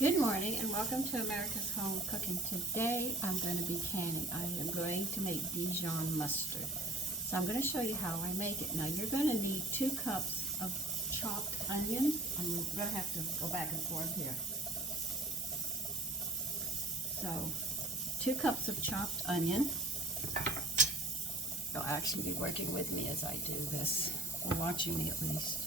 Good morning and welcome to America's Home Cooking. Today I'm going to be canning. I am going to make Dijon mustard. So I'm going to show you how I make it. Now you're going to need 2 cups of chopped onion. I'm going to have to go back and forth here. So 2 cups of chopped onion. You'll actually be working with me as I do this, or watching me at least.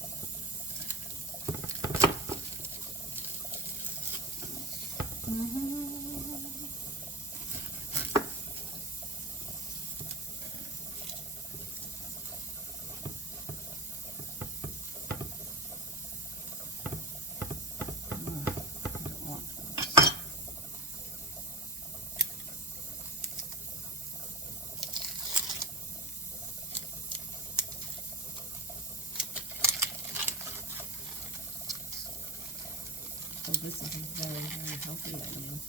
So this is a very, very healthy onion.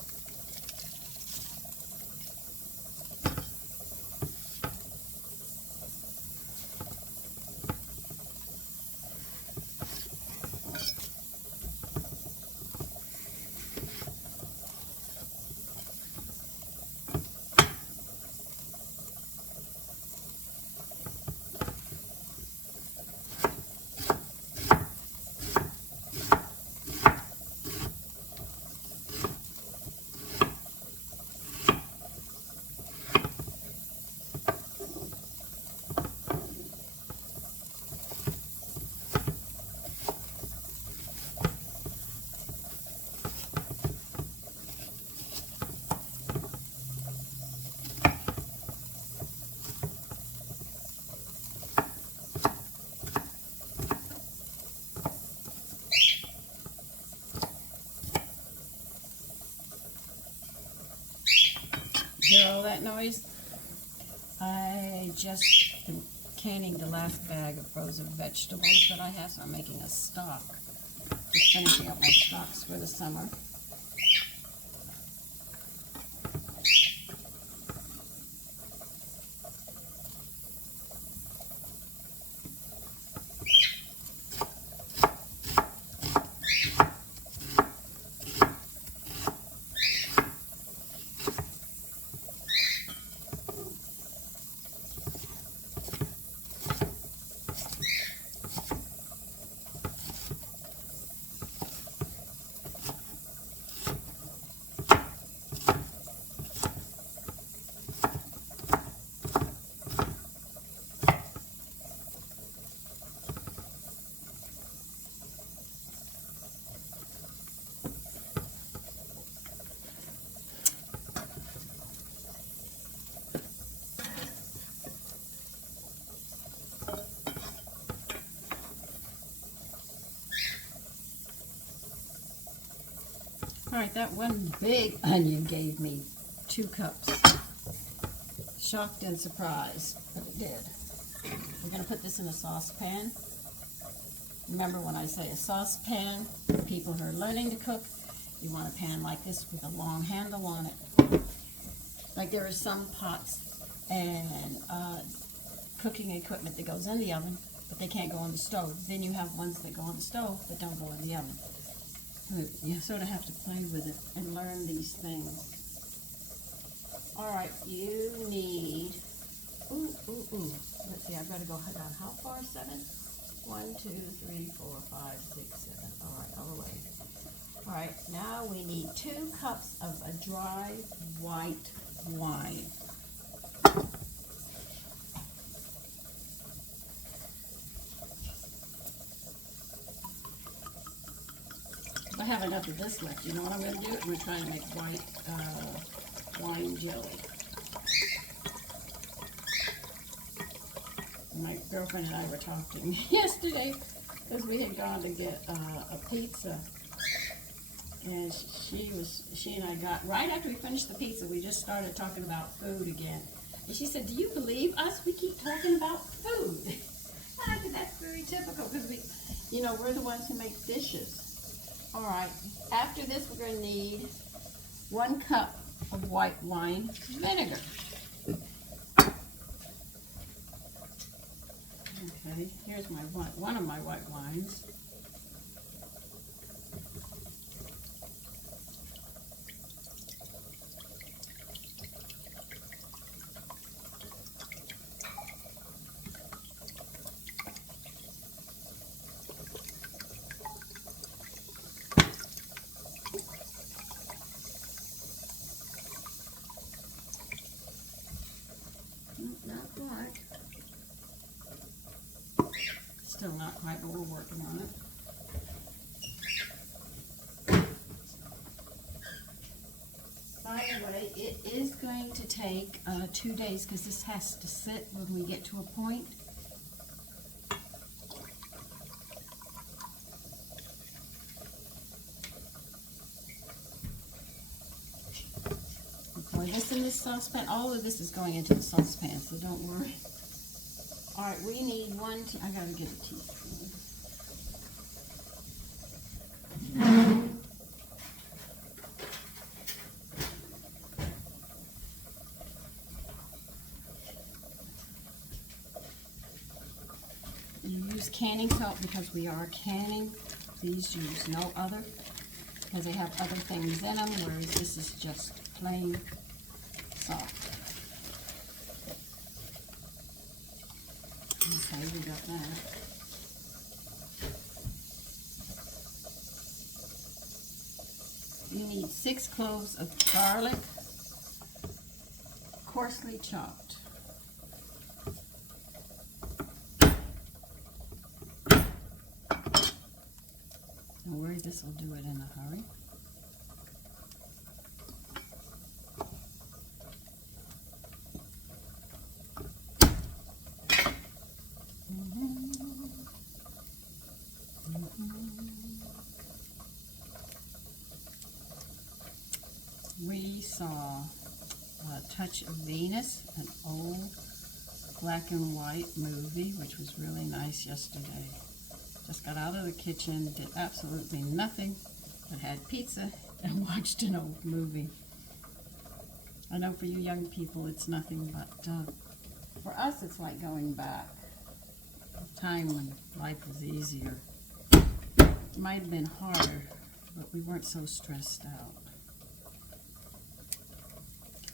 Hear all that noise? I just been canning the last bag of frozen vegetables that I have, so I'm making a stock. Just finishing up my stocks for the summer. All right, that one big onion gave me 2 cups. Shocked and surprised, but it did. We're going to put this in a saucepan. Remember, when I say a saucepan, for people who are learning to cook, you want a pan like this with a long handle on it. Like there are some pots and cooking equipment that goes in the oven, but they can't go on the stove. Then you have ones that go on the stove but don't go in the oven. You sort of have to play with it and learn these things. All right, you need, let's see, I've got to go down how far, 7? 1, 2, 3, 4, 5, 6, 7. All right, all the way. All right, now we need 2 cups of a dry white wine. If I have enough of this left, you know what I'm going to do? I'm going to try and make white wine jelly. My girlfriend and I were talking yesterday because we had gone to get a pizza, and she and I got, right after we finished the pizza, we just started talking about food again. And she said, "Do you believe us? We keep talking about food." I said, "That's very typical because we're the ones who make dishes." All right, after this we're going to need 1 cup of white wine vinegar. Okay, here's my one of my white wines. Still not quite, but we're working on it. By the way, it is going to take 2 days because this has to sit when we get to a point. Pour this in this saucepan. All of this is going into the saucepan, so don't worry. All right, we need I gotta get a teaspoon. You use canning salt because we are canning. Please use no other because they have other things in them, whereas this is just plain salt. Okay, we got that. You need 6 cloves of garlic, coarsely chopped. Don't worry, this will do it in a hurry. We saw A Touch of Venus, an old black and white movie, which was really nice yesterday. Just got out of the kitchen, did absolutely nothing, but had pizza and watched an old movie. I know for you young people it's nothing, but for us it's like going back. A time when life was easier. It might have been harder, but we weren't so stressed out.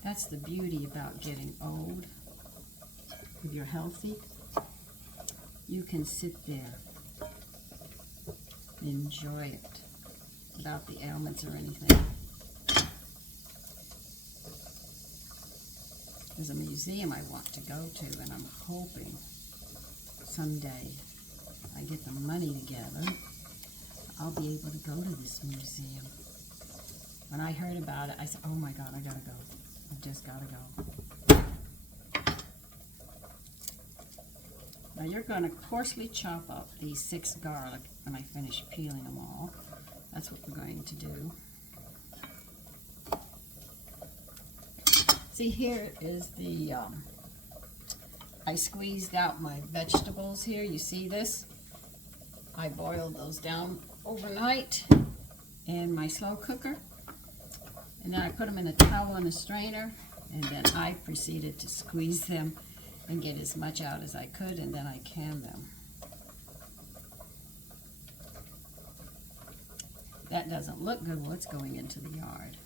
That's the beauty about getting old. If you're healthy, you can sit there, enjoy it, without the ailments or anything. There's a museum I want to go to, and I'm hoping someday I get the money together, I'll be able to go to this museum. When I heard about it, I said, oh my God, I gotta go. I just gotta go. Now you're gonna coarsely chop up these 6 garlic when I finish peeling them all. That's what we're going to do. See, here is the, I squeezed out my vegetables here. You see this? I boiled those down overnight in my slow cooker. And then I put them in a towel and a strainer, and then I proceeded to squeeze them and get as much out as I could, and then I canned them. That doesn't look good. Well, it's going into the yard.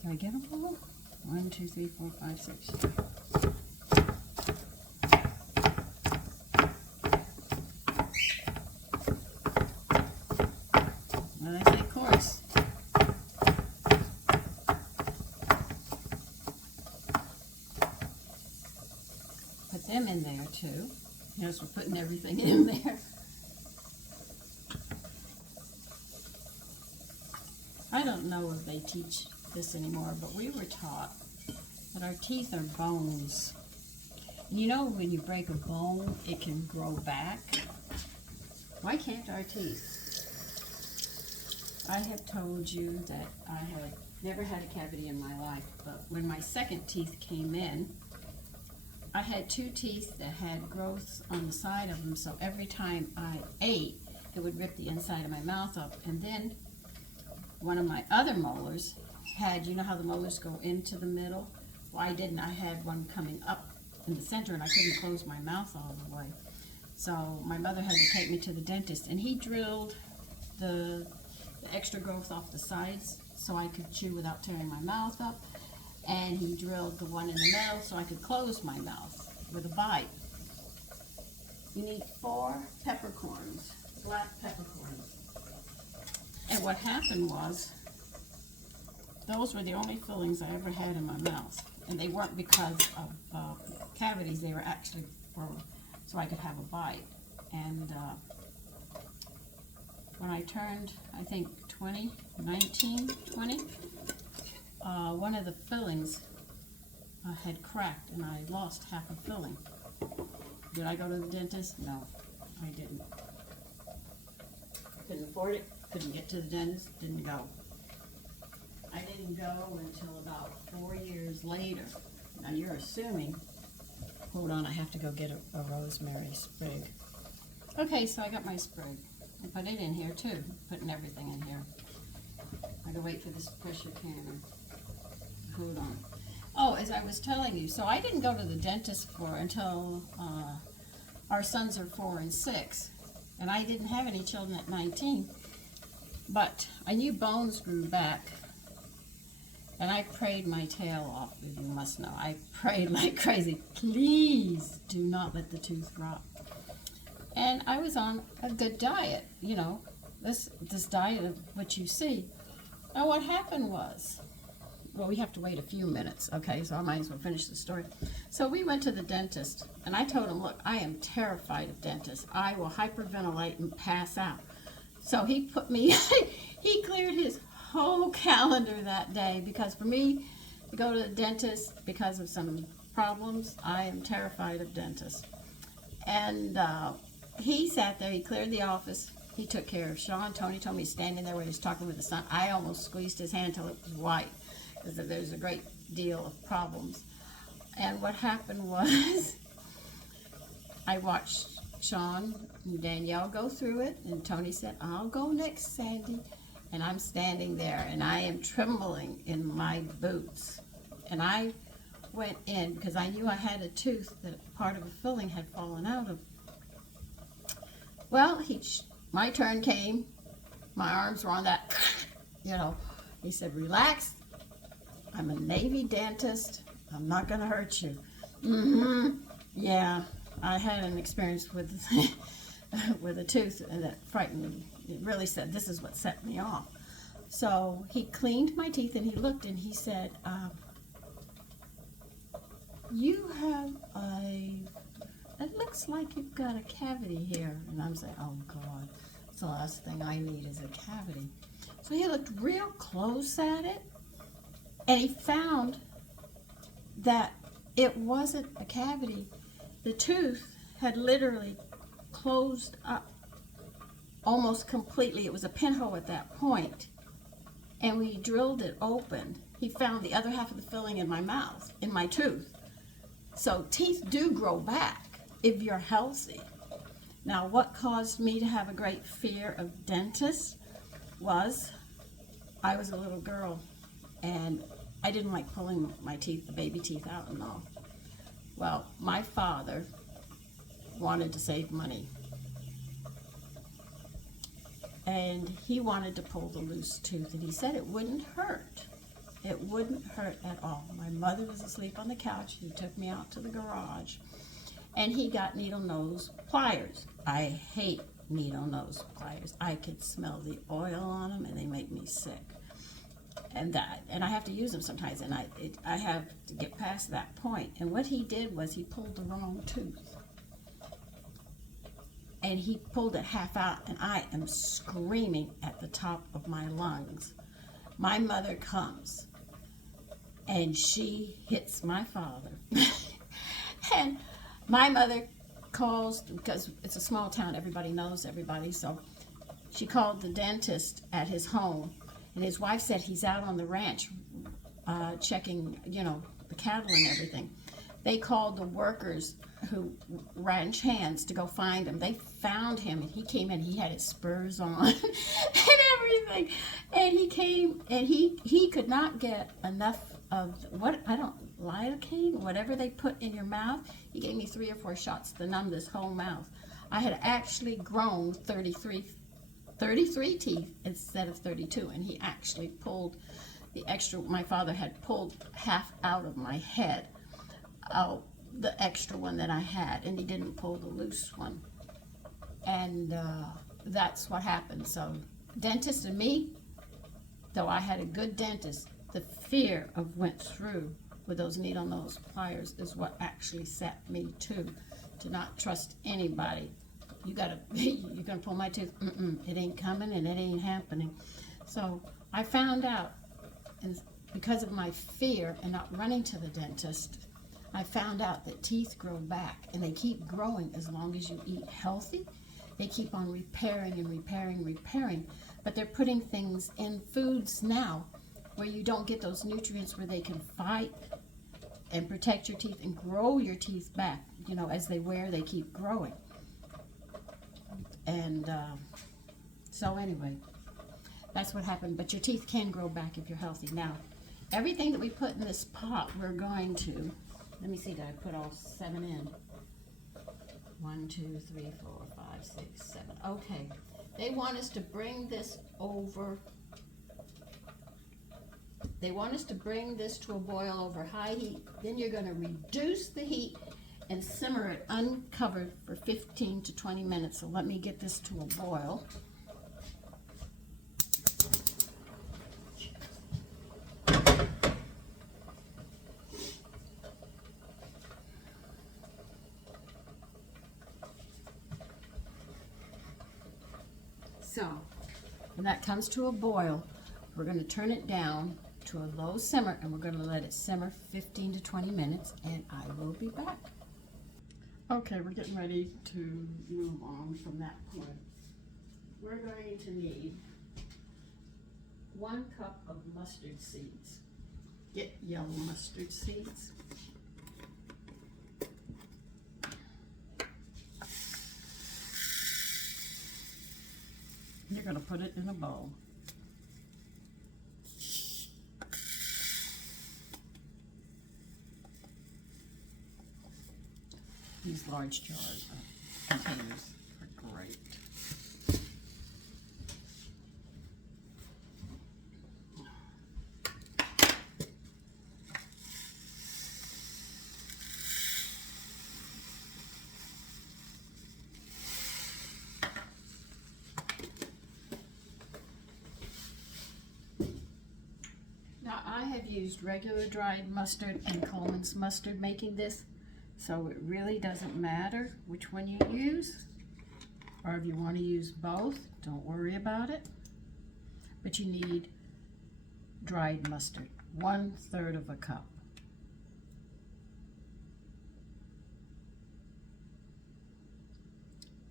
Can I get them all? 1, 2, 3, 4, 5, 6. Well, I say coarse. Put them in there too. Yes, we're putting everything in there. I don't know if they teach this anymore, but we were taught that our teeth are bones. You know, when you break a bone, it can grow back. Why can't our teeth? I have told you that I had never had a cavity in my life, but when my second teeth came in, I had 2 teeth that had growths on the side of them, so every time I ate, it would rip the inside of my mouth up. And then one of my other molars had, you know how the molars go into the middle? Well, I didn't. I had one coming up in the center, and I couldn't close my mouth all the way. So my mother had to take me to the dentist, and he drilled the extra growth off the sides so I could chew without tearing my mouth up. And he drilled the one in the middle so I could close my mouth with a bite. You need 4 peppercorns, black peppercorns. And what happened was, those were the only fillings I ever had in my mouth. And they weren't because of cavities, they were actually for so I could have a bite. And when I turned, I think 20, one of the fillings had cracked and I lost half a filling. Did I go to the dentist? No, I didn't. Couldn't afford it, couldn't get to the dentist, didn't go. I didn't go until about 4 years later. Now you're assuming, hold on, I have to go get a rosemary sprig. Okay, so I got my sprig. I put it in here too, putting everything in here. I gotta wait for this pressure canner. Hold on. Oh, as I was telling you, so I didn't go to the dentist until our sons are 4 and 6, and I didn't have any children at 19, but I knew bones grew back, and I prayed my tail off, if you must know. I prayed like crazy, please do not let the tooth rot. And I was on a good diet, you know, this diet of what you see. Now what happened was, well, we have to wait a few minutes, okay, so I might as well finish the story. So we went to the dentist, and I told him, look, I am terrified of dentists. I will hyperventilate and pass out. So he put me, he cleared his whole calendar that day, because for me to go to the dentist because of some problems, I am terrified of dentists. And he sat there, he cleared the office, he took care of Sean. Tony told me standing there when he was talking with his son, I almost squeezed his hand till it was white, because there's a great deal of problems. And what happened was, I watched Sean and Danielle go through it, and Tony said, I'll go next, Sandy. And I'm standing there, and I am trembling in my boots. And I went in, because I knew I had a tooth that part of a filling had fallen out of. Well, my turn came. My arms were on that, you know. He said, relax. I'm a Navy dentist. I'm not going to hurt you. Yeah, I had an experience with with a tooth that frightened me. It really said, this is what set me off. So he cleaned my teeth, and he looked, and he said, you have it looks like you've got a cavity here. And I'm saying, oh God, that's the last thing I need is a cavity. So he looked real close at it, and he found that it wasn't a cavity. The tooth had literally closed up almost completely. It was a pinhole at that point. And we drilled it open. He found the other half of the filling in my mouth, in my tooth. So teeth do grow back if you're healthy. Now, what caused me to have a great fear of dentists was I was a little girl, and I didn't like pulling my teeth, the baby teeth out and all. Well, my father wanted to save money, and he wanted to pull the loose tooth, and he said it wouldn't hurt. It wouldn't hurt at all. My mother was asleep on the couch. He took me out to the garage, and he got needle nose pliers. I hate needle nose pliers. I could smell the oil on them, and they make me sick. And I have to use them sometimes, and I have to get past that point. And what he did was he pulled the wrong tooth, and he pulled it half out, and I am screaming at the top of my lungs. My mother comes, and she hits my father. And my mother calls, because it's a small town, everybody knows everybody, so she called the dentist at his home, and his wife said he's out on the ranch checking, you know, the cattle and everything. They called the workers who ranch hands to go find him. They found him, and he came in. He had his spurs on and everything. And he came, and he could not get enough of lidocaine, whatever they put in your mouth. He gave me 3 or 4 shots to numb this whole mouth. I had actually grown 33 teeth instead of 32, and he actually pulled the extra. My father had pulled half out of my head, the extra one that I had, and he didn't pull the loose one. And that's what happened. So dentist and me, though I had a good dentist, the fear of went through with those needle nose pliers is what actually set me to not trust anybody. You're gonna pull my tooth. It ain't coming and it ain't happening. So I found out, and because of my fear and not running to the dentist, I found out that teeth grow back, and they keep growing as long as you eat healthy. They keep on repairing and repairing and repairing, but they're putting things in foods now where you don't get those nutrients where they can fight and protect your teeth and grow your teeth back. You know, as they wear, they keep growing. And so anyway, that's what happened. But your teeth can grow back if you're healthy. Now, everything that we put in this pot, we're going to, let me see, did I put all 7 in? 1, 2, 3, 4, 5, 6, 7. Okay. They want us to bring this over. They want us to bring this to a boil over high heat. Then you're going to reduce the heat and simmer it uncovered for 15 to 20 minutes. So let me get this to a boil. So when that comes to a boil, we're going to turn it down to a low simmer, and we're going to let it simmer 15 to 20 minutes, and I will be back. Okay, we're getting ready to move on from that point. We're going to need 1 cup of mustard seeds. Get yellow mustard seeds. You're going to put it in a bowl. These large jars, containers are great. Now I have used regular dried mustard and Coleman's mustard making this. So it really doesn't matter which one you use, or if you want to use both, don't worry about it. But you need dried mustard, 1/3 of a cup.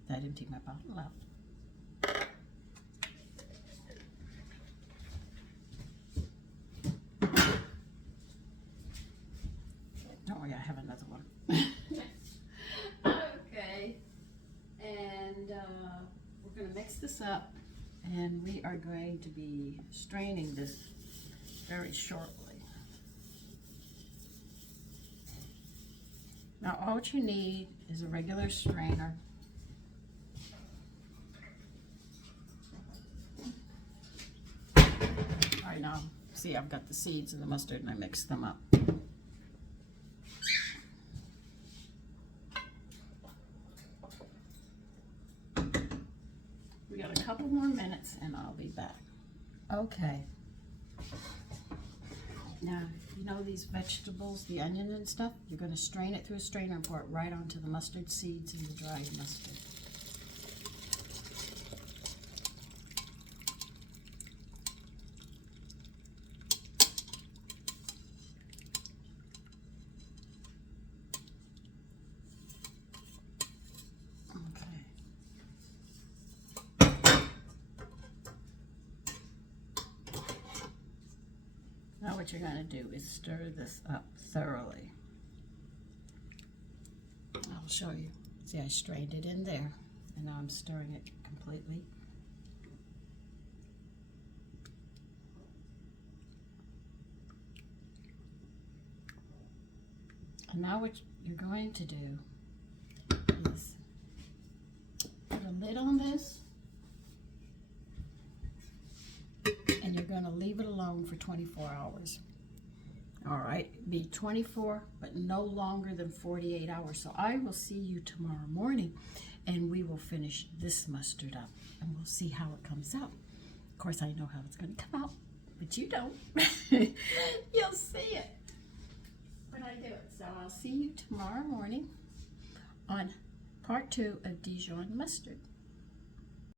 That emptied my bottle out. Don't worry, I have another one. Okay, and we're going to mix this up, and we are going to be straining this very shortly. Now all you need is a regular strainer. All right, now see, I've got the seeds and the mustard and I mixed them up. We got a couple more minutes and I'll be back. Okay. Now, you know these vegetables, the onion and stuff? You're going to strain it through a strainer and pour it right onto the mustard seeds and the dried mustard. Now what you're going to do is stir this up thoroughly. I'll show you. See, I strained it in there, and now I'm stirring it completely. And now what you're going to do is put a lid on this, and you're going to leave it alone for 24 hours. All right, be 24, but no longer than 48 hours. So I will see you tomorrow morning, and we will finish this mustard up, and we'll see how it comes out. Of course, I know how it's going to come out, but you don't. You'll see it. I'll see you tomorrow morning on part 2 of Dijon Mustard.